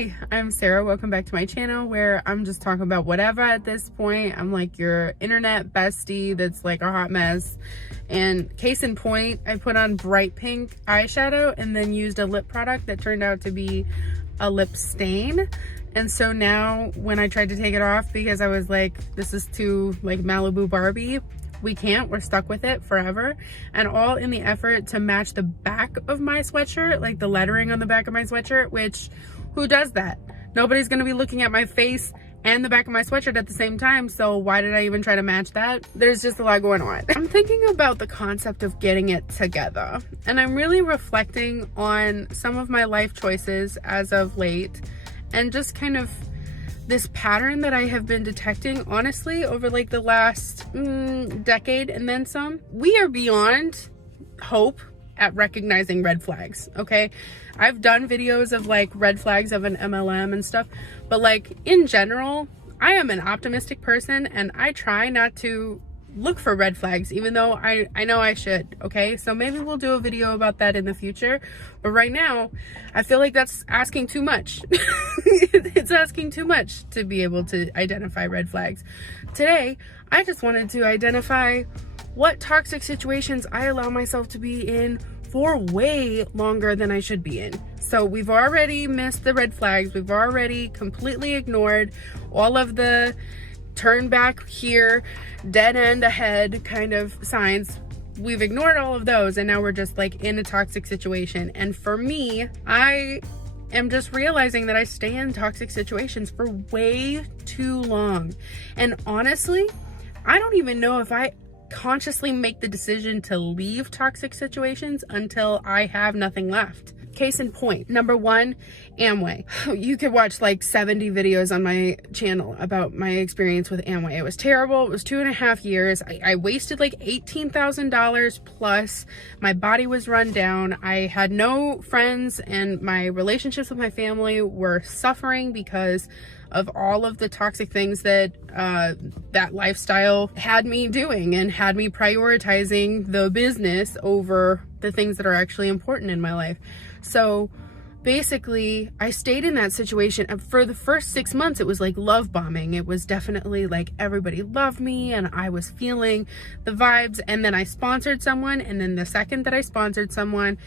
Hi, I'm Sarah. Welcome back to my channel where I'm just talking about whatever at this point. I'm like your internet bestie that's like a hot mess. And case in point, I put on bright pink eyeshadow and then used a lip product that turned out to be a lip stain. And so now when I tried to take it off because I was like, this is too like Malibu Barbie, we can't, we're stuck with it forever. And all in the effort to match the back of my sweatshirt, like the lettering on the back of my sweatshirt, which who does that? Nobody's gonna be looking at my face and the back of my sweatshirt at the same time, so why did I even try to match that? There's just a lot going on. I'm thinking about the concept of getting it together, and I'm really reflecting on some of my life choices as of late, and just kind of this pattern that I have been detecting, honestly, over like the last decade and then some. We are beyond hope at recognizing red flags, okay? I've done videos of like red flags of an MLM and stuff, but like in general, I am an optimistic person and I try not to look for red flags, even though I know I should, okay? So maybe we'll do a video about that in the future, but right now, I feel like that's asking too much. It's asking too much to be able to identify red flags. Today, I just wanted to identify what toxic situations I allow myself to be in for way longer than I should be in. So we've already missed the red flags. We've already completely ignored all of the turn back here, dead end ahead kind of signs. We've ignored all of those and now we're just like in a toxic situation. And for me, I am just realizing that I stay in toxic situations for way too long. And honestly, I don't even know if I consciously make the decision to leave toxic situations until I have nothing left. Case in point, number one, Amway. You could watch like 70 videos on my channel about my experience with Amway. It was terrible. It was 2.5 years. I wasted like $18,000 plus. My body was run down. I had no friends and my relationships with my family were suffering because of all of the toxic things that that lifestyle had me doing and had me prioritizing the business over the things that are actually important in my life. So basically, I stayed in that situation. For the first 6 months, it was like love bombing. It was definitely like everybody loved me and I was feeling the vibes. And then I sponsored someone. And then the second that I sponsored someone,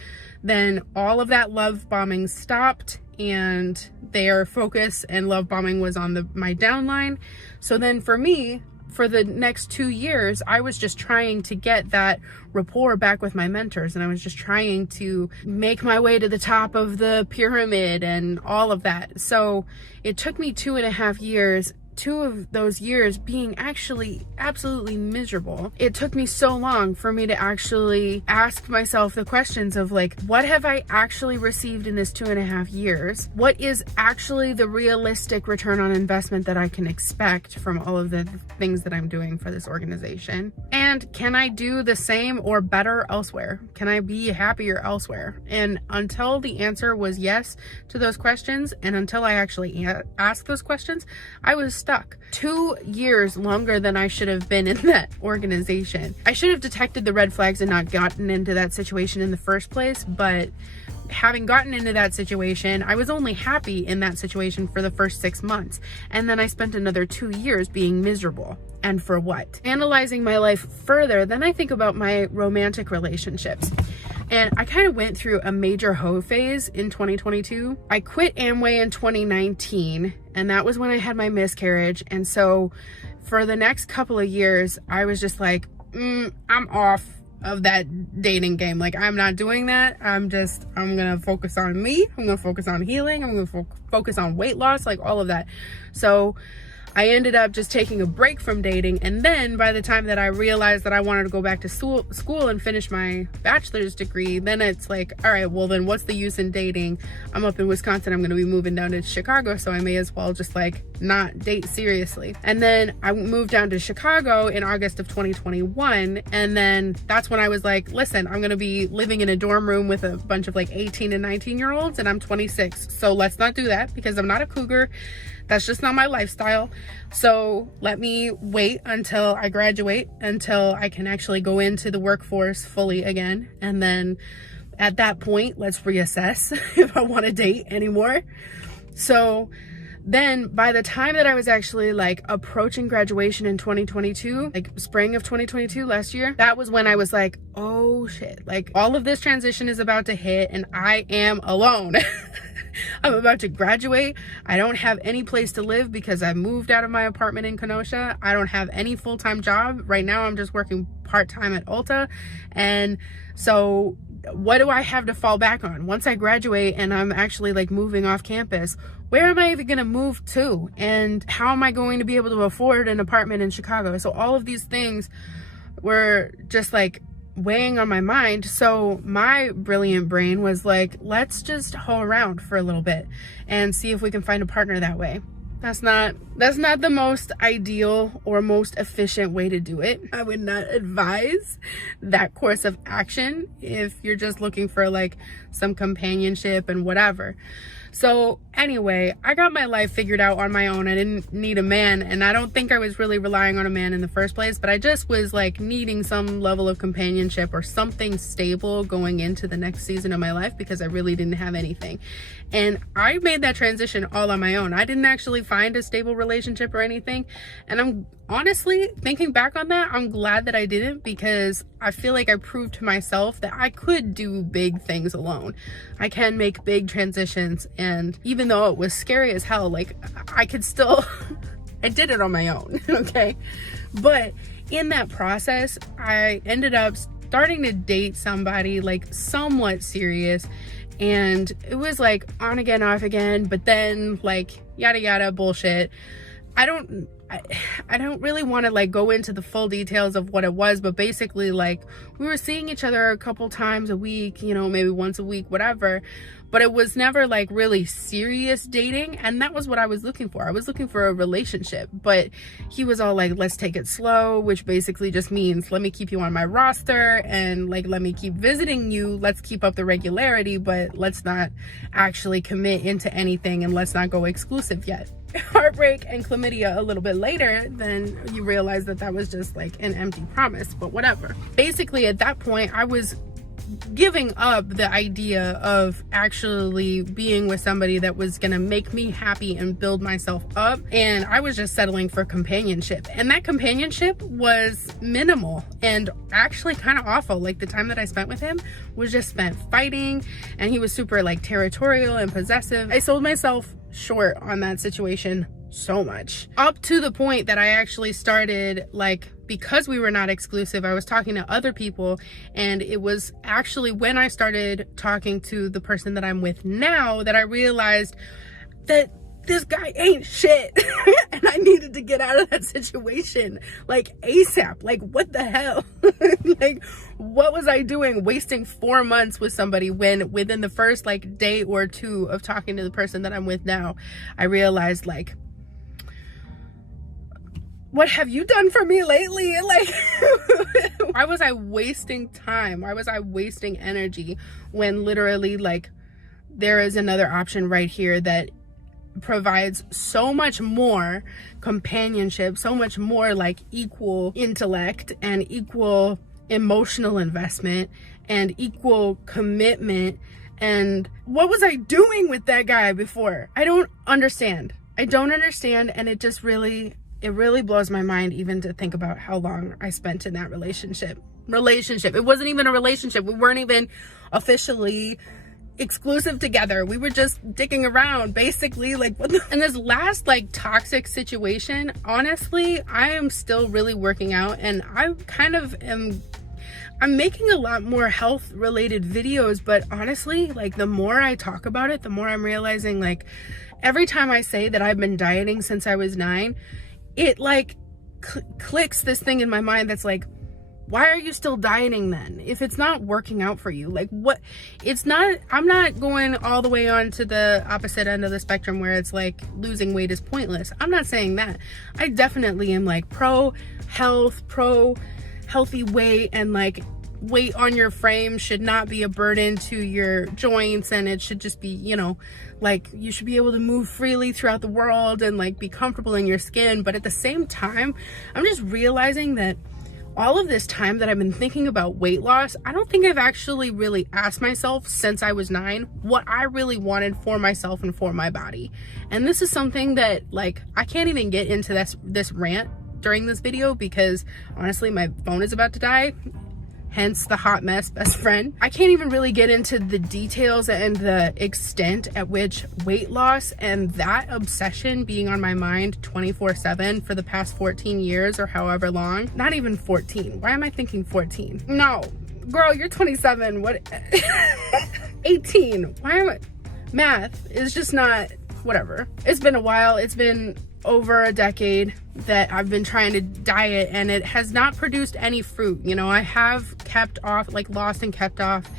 then all of that love bombing stopped and their focus and love bombing was on my downline. So then for me, for the next 2 years, I was just trying to get that rapport back with my mentors, and I was just trying to make my way to the top of the pyramid and all of that. So it took me 2.5 years, 2 of those years being actually absolutely miserable. It took me so long for me to actually ask myself the questions of like, what have I actually received in this 2.5 years? What is actually the realistic return on investment that I can expect from all of the things that I'm doing for this organization? And can I do the same or better elsewhere? Can I be happier elsewhere? And until the answer was yes to those questions, and until I actually asked those questions, I was stuck. 2 years longer than I should have been in that organization. I should have detected the red flags and not gotten into that situation in the first place, but having gotten into that situation, I was only happy in that situation for the first 6 months. And then I spent another 2 years being miserable. And for what? Analyzing my life further, then I think about my romantic relationships. And I kind of went through a major hoe phase in 2022. I quit Amway in 2019, and that was when I had my miscarriage. And so for the next couple of years, I was just like, I'm off of that dating game. Like, I'm not doing that. I'm gonna focus on me. I'm gonna focus on healing. I'm gonna focus on weight loss, like all of that. So I ended up just taking a break from dating. And then by the time that I realized that I wanted to go back to school and finish my bachelor's degree, then it's like, all right, well then what's the use in dating? I'm up in Wisconsin. I'm going to be moving down to Chicago. So I may as well just like not date seriously. And then I moved down to Chicago in August of 2021. And then that's when I was like, listen, I'm going to be living in a dorm room with a bunch of like 18 and 19-year-olds and I'm 26. So let's not do that because I'm not a cougar. That's just not my lifestyle. So let me wait until I graduate, until I can actually go into the workforce fully again. And then at that point, let's reassess if I want to date anymore. So then by the time that I was actually like approaching graduation in 2022, like spring of 2022 last year, that was when I was like, oh shit, like all of this transition is about to hit and I am alone. I'm about to graduate. I don't have any place to live because I moved out of my apartment in Kenosha. I don't have any full-time job. Right now I'm just working part-time at Ulta. And so what do I have to fall back on? Once I graduate and I'm actually like moving off campus, where am I even gonna move to? And how am I going to be able to afford an apartment in Chicago? So all of these things were just like weighing on my mind. So my brilliant brain was like, let's just hoe around for a little bit and see if we can find a partner that way. That's not the most ideal or most efficient way to do it. I would not advise that course of action if you're just looking for like some companionship and whatever. So anyway, I got my life figured out on my own. I didn't need a man, and I don't think I was really relying on a man in the first place, but I just was like needing some level of companionship or something stable going into the next season of my life because I really didn't have anything. And I made that transition all on my own. I didn't actually find a stable relationship or anything. And I'm honestly thinking back on that, I'm glad that I didn't, because I feel like I proved to myself that I could do big things alone. I can make big transitions. And even though it was scary as hell, like I could still, I did it on my own. Okay. But in that process, I ended up starting to date somebody like somewhat serious. And it was like on again, off again, but then like yada yada bullshit. I don't really want to like go into the full details of what it was, but basically like we were seeing each other a couple times a week, you know, maybe once a week, whatever, but it was never like really serious dating. And that was what I was looking for. I was looking for a relationship, but he was all like, let's take it slow, which basically just means let me keep you on my roster and like let me keep visiting you, let's keep up the regularity, but let's not actually commit into anything and let's not go exclusive yet. Heartbreak and chlamydia a little bit later, then you realize that that was just like an empty promise, but whatever. Basically at that point I was giving up the idea of actually being with somebody that was gonna make me happy and build myself up, and I was just settling for companionship. And that companionship was minimal and actually kind of awful. Like the time that I spent with him was just spent fighting, and he was super like territorial and possessive. I sold myself short on that situation so much, up to the point that I actually started like, because we were not exclusive, I was talking to other people, and it was actually when I started talking to the person that I'm with now that I realized that this guy ain't shit. And I needed to get out of that situation like ASAP. Like what the hell? Like what was I doing wasting 4 months with somebody when within the first like day or two of talking to the person that I'm with now, I realized like, what have you done for me lately? Like, why was I wasting time? Why was I wasting energy when literally like there is another option right here that provides so much more companionship, so much more like equal intellect and equal emotional investment and equal commitment. And what was I doing with that guy before? I don't understand. And it just really blows my mind even to think about how long I spent in that relationship. It wasn't even a relationship. We weren't even officially exclusive together. We were just dicking around basically, like what the. And this last like toxic situation, honestly, I am still really working out, and I kind of I'm making a lot more health related videos, but honestly, like the more I talk about it, the more I'm realizing like every time I say that I've been dieting since I was 9, it like clicks this thing in my mind that's like, why are you still dieting then? If it's not working out for you, like what, it's not, I'm not going all the way on to the opposite end of the spectrum where it's like losing weight is pointless. I'm not saying that. I definitely am like pro health, pro healthy weight, and like weight on your frame should not be a burden to your joints, and it should just be, you know, like you should be able to move freely throughout the world and like be comfortable in your skin. But at the same time, I'm just realizing that all of this time that I've been thinking about weight loss, I don't think I've actually really asked myself since I was 9 what I really wanted for myself and for my body. And this is something that, like, I can't even get into this rant during this video because honestly my phone is about to die, hence the hot mess best friend. I can't even really get into the details and the extent at which weight loss and that obsession being on my mind 24/7 for the past 14 years or however long. Not even 14. Why am I thinking 14? No, girl, you're 27. What? 18. Why am I? Math is just not, whatever. It's been a while. It's been over a decade that I've been trying to diet and it has not produced any fruit. You know, I have kept off, like lost and kept off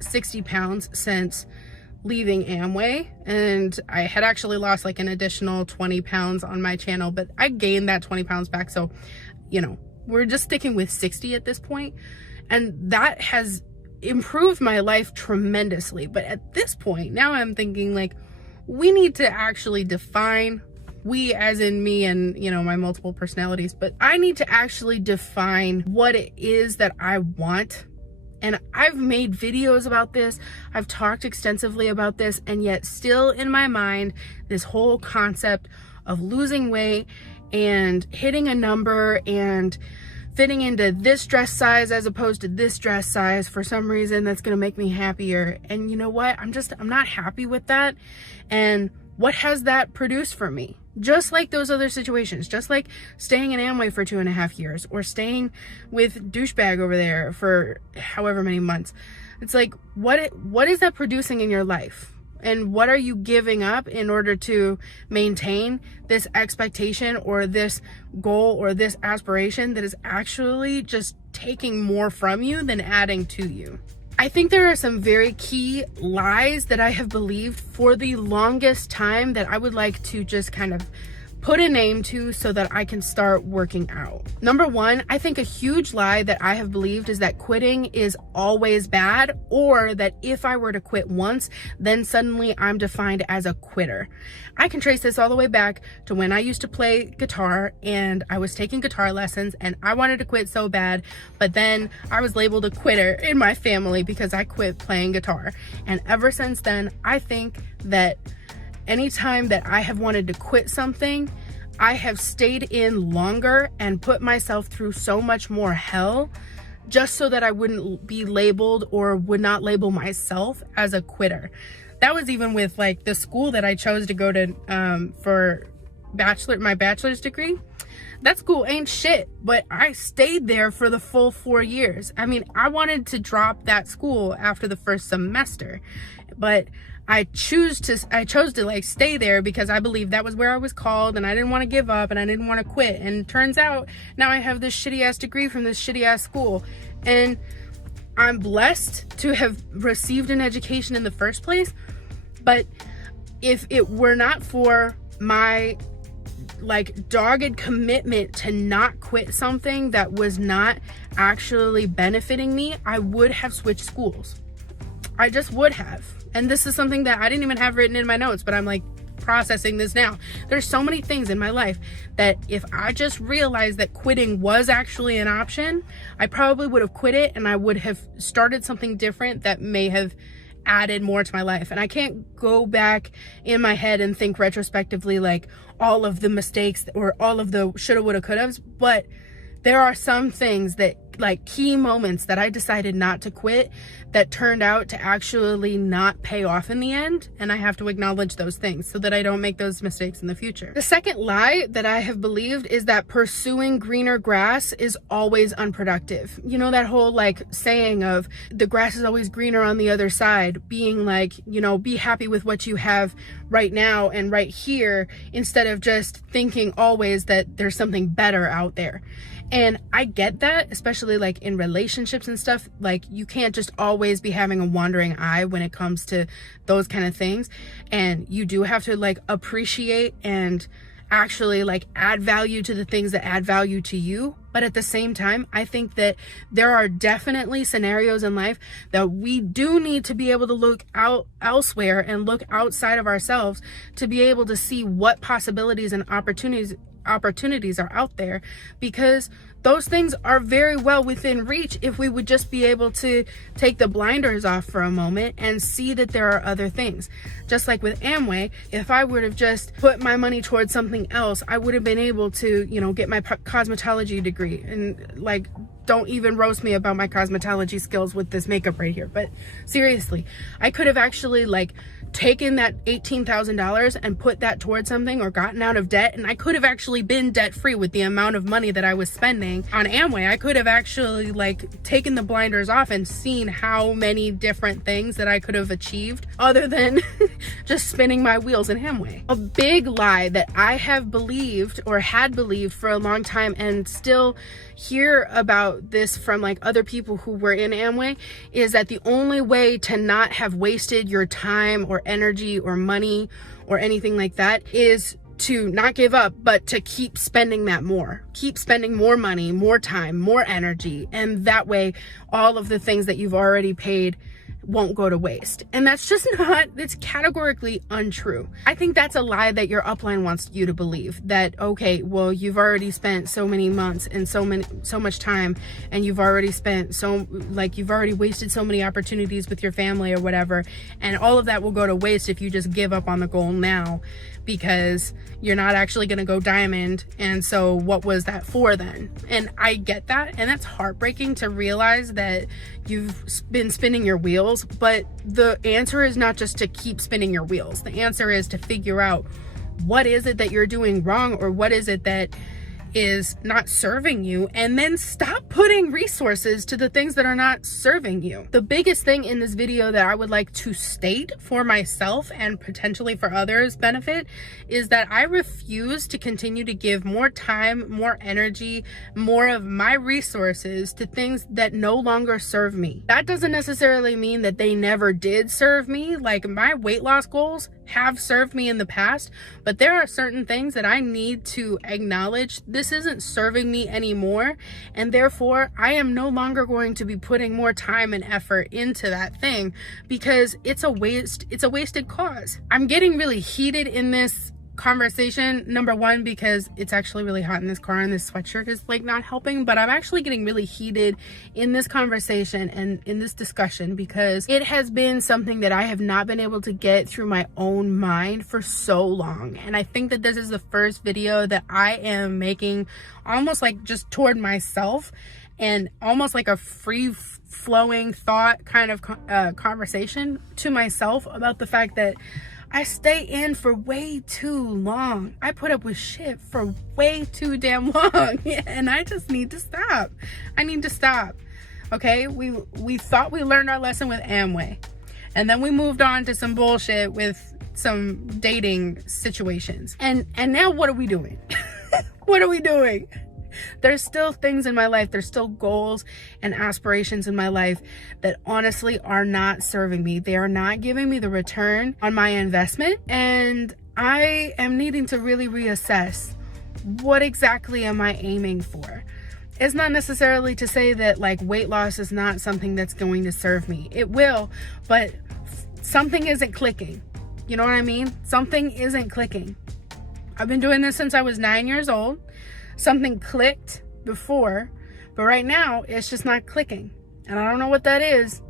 60 pounds since leaving Amway, and I had actually lost like an additional 20 pounds on my channel, but I gained that 20 pounds back. So, you know, we're just sticking with 60 at this point, and that has improved my life tremendously. But at this point, now I'm thinking like, we need to actually define, we as in me and, you know, my multiple personalities, but I need to actually define what it is that I want. And I've made videos about this, I've talked extensively about this, and yet still in my mind, this whole concept of losing weight and hitting a number and fitting into this dress size as opposed to this dress size, for some reason that's gonna make me happier. And you know what? I'm not happy with that. And what has that produced for me? Just like those other situations, just like staying in Amway for 2.5 years or staying with douchebag over there for however many months. It's like, what is that producing in your life? And what are you giving up in order to maintain this expectation or this goal or this aspiration that is actually just taking more from you than adding to you? I think there are some very key lies that I have believed for the longest time that I would like to just kind of put a name to so that I can start working out. Number one, I think a huge lie that I have believed is that quitting is always bad, or that if I were to quit once, then suddenly I'm defined as a quitter. I can trace this all the way back to when I used to play guitar and I was taking guitar lessons and I wanted to quit so bad, but then I was labeled a quitter in my family because I quit playing guitar. And ever since then, I think that anytime that I have wanted to quit something, I have stayed in longer and put myself through so much more hell just so that I wouldn't be labeled or would not label myself as a quitter. That was even with like the school that I chose to go to for my bachelor's degree. That school ain't shit, but I stayed there for the full 4 years. I mean, I wanted to drop that school after the first semester, but I chose to like stay there because I believed that was where I was called, and I didn't want to give up and I didn't want to quit. And turns out now I have this shitty ass degree from this shitty ass school, and I'm blessed to have received an education in the first place. But if it were not for my like dogged commitment to not quit something that was not actually benefiting me, I would have switched schools. I just would have. And this is something that I didn't even have written in my notes, but I'm like processing this now. There's so many things in my life that if I just realized that quitting was actually an option, I probably would have quit it and I would have started something different that may have added more to my life. And I can't go back in my head and think retrospectively like all of the mistakes or all of the shoulda, woulda, couldas, but there are some things that, like key moments that I decided not to quit that turned out to actually not pay off in the end, and I have to acknowledge those things so that I don't make those mistakes in the future. The second lie that I have believed is that pursuing greener grass is always unproductive. You know, that whole like saying of the grass is always greener on the other side, being like, you know, be happy with what you have right now and right here, instead of just thinking always that there's something better out there. And I get that, especially like in relationships and stuff. Like you can't just always be having a wandering eye when it comes to those kind of things. And you do have to like appreciate and actually like add value to the things that add value to you. But at the same time, I think that there are definitely scenarios in life that we do need to be able to look out elsewhere and look outside of ourselves to be able to see what possibilities and opportunities opportunities are out there, because those things are very well within reach if we would just be able to take the blinders off for a moment and see that there are other things. Just like with Amway, if I would have just put my money towards something else, I would have been able to, you know, get my cosmetology degree. And like, don't even roast me about my cosmetology skills with this makeup right here. But seriously, I could have actually like taken that $18,000 and put that towards something, or gotten out of debt, and I could have actually been debt free with the amount of money that I was spending on Amway. I could have actually like taken the blinders off and seen how many different things that I could have achieved other than just spinning my wheels in Amway. A big lie that I have believed, or had believed for a long time, and still hear about this from like other people who were in Amway, is that the only way to not have wasted your time or energy or money or anything like that is to not give up, but to keep spending that more. Keep spending more money, more time, more energy, and that way all of the things that you've already paid won't go to waste. And that's just not, it's categorically untrue. I think that's a lie that your upline wants you to believe, that okay, well, you've already spent so many months and so much time, and you've already spent you've already wasted so many opportunities with your family or whatever, and all of that will go to waste if you just give up on the goal now, because you're not actually going to go diamond. And so what was that for then? And I get that, and that's heartbreaking to realize that you've been spinning your wheels, but the answer is not just to keep spinning your wheels. The answer is to figure out what is it that you're doing wrong, or what is it that is not serving you, and then stop putting resources to the things that are not serving you. The biggest thing in this video that I would like to state for myself and potentially for others' benefit is that I refuse to continue to give more time, more energy, more of my resources to things that no longer serve me. That doesn't necessarily mean that they never did serve me. Like, my weight loss goals have served me in the past, but there are certain things that I need to acknowledge this isn't serving me anymore, and therefore I am no longer going to be putting more time and effort into that thing, because it's a wasted cause. I'm getting really heated in this conversation, number one, because it's actually really hot in this car and this sweatshirt is like not helping, but I'm actually getting really heated in this conversation and in this discussion because it has been something that I have not been able to get through my own mind for so long. And I think that this is the first video that I am making almost like just toward myself, and almost like a free flowing thought kind of conversation to myself about the fact that I stay in for way too long. I put up with shit for way too damn long, and I just need to stop. I need to stop. Okay, we thought we learned our lesson with Amway, and then we moved on to some bullshit with some dating situations. And now what are we doing? What are we doing? There's still things in my life, there's still goals and aspirations in my life that honestly are not serving me. They are not giving me the return on my investment, and I am needing to really reassess what exactly am I aiming for. It's not necessarily to say that like weight loss is not something that's going to serve me. It will, but something isn't clicking. You know what I mean? Something isn't clicking. I've been doing this since I was 9 years old. Something clicked before, but right now it's just not clicking, and I don't know what that is,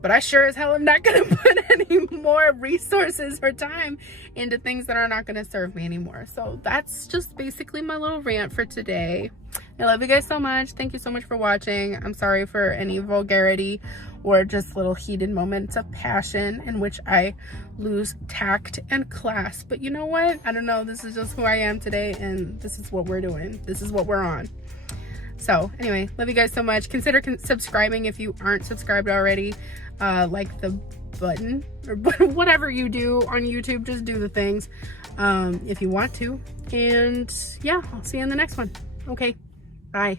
but I sure as hell am not gonna put any more resources or time into things that are not gonna serve me anymore. So that's just basically my little rant for today. I love you guys so much. Thank you so much for watching. I'm sorry for any vulgarity or just little heated moments of passion in which I lose tact and class. But you know what? I don't know. This is just who I am today, and this is what we're doing. This is what we're on. So anyway, love you guys so much. Consider subscribing if you aren't subscribed already. Like the button or whatever you do on YouTube. Just do the things if you want to. And yeah, I'll see you in the next one. Okay, bye.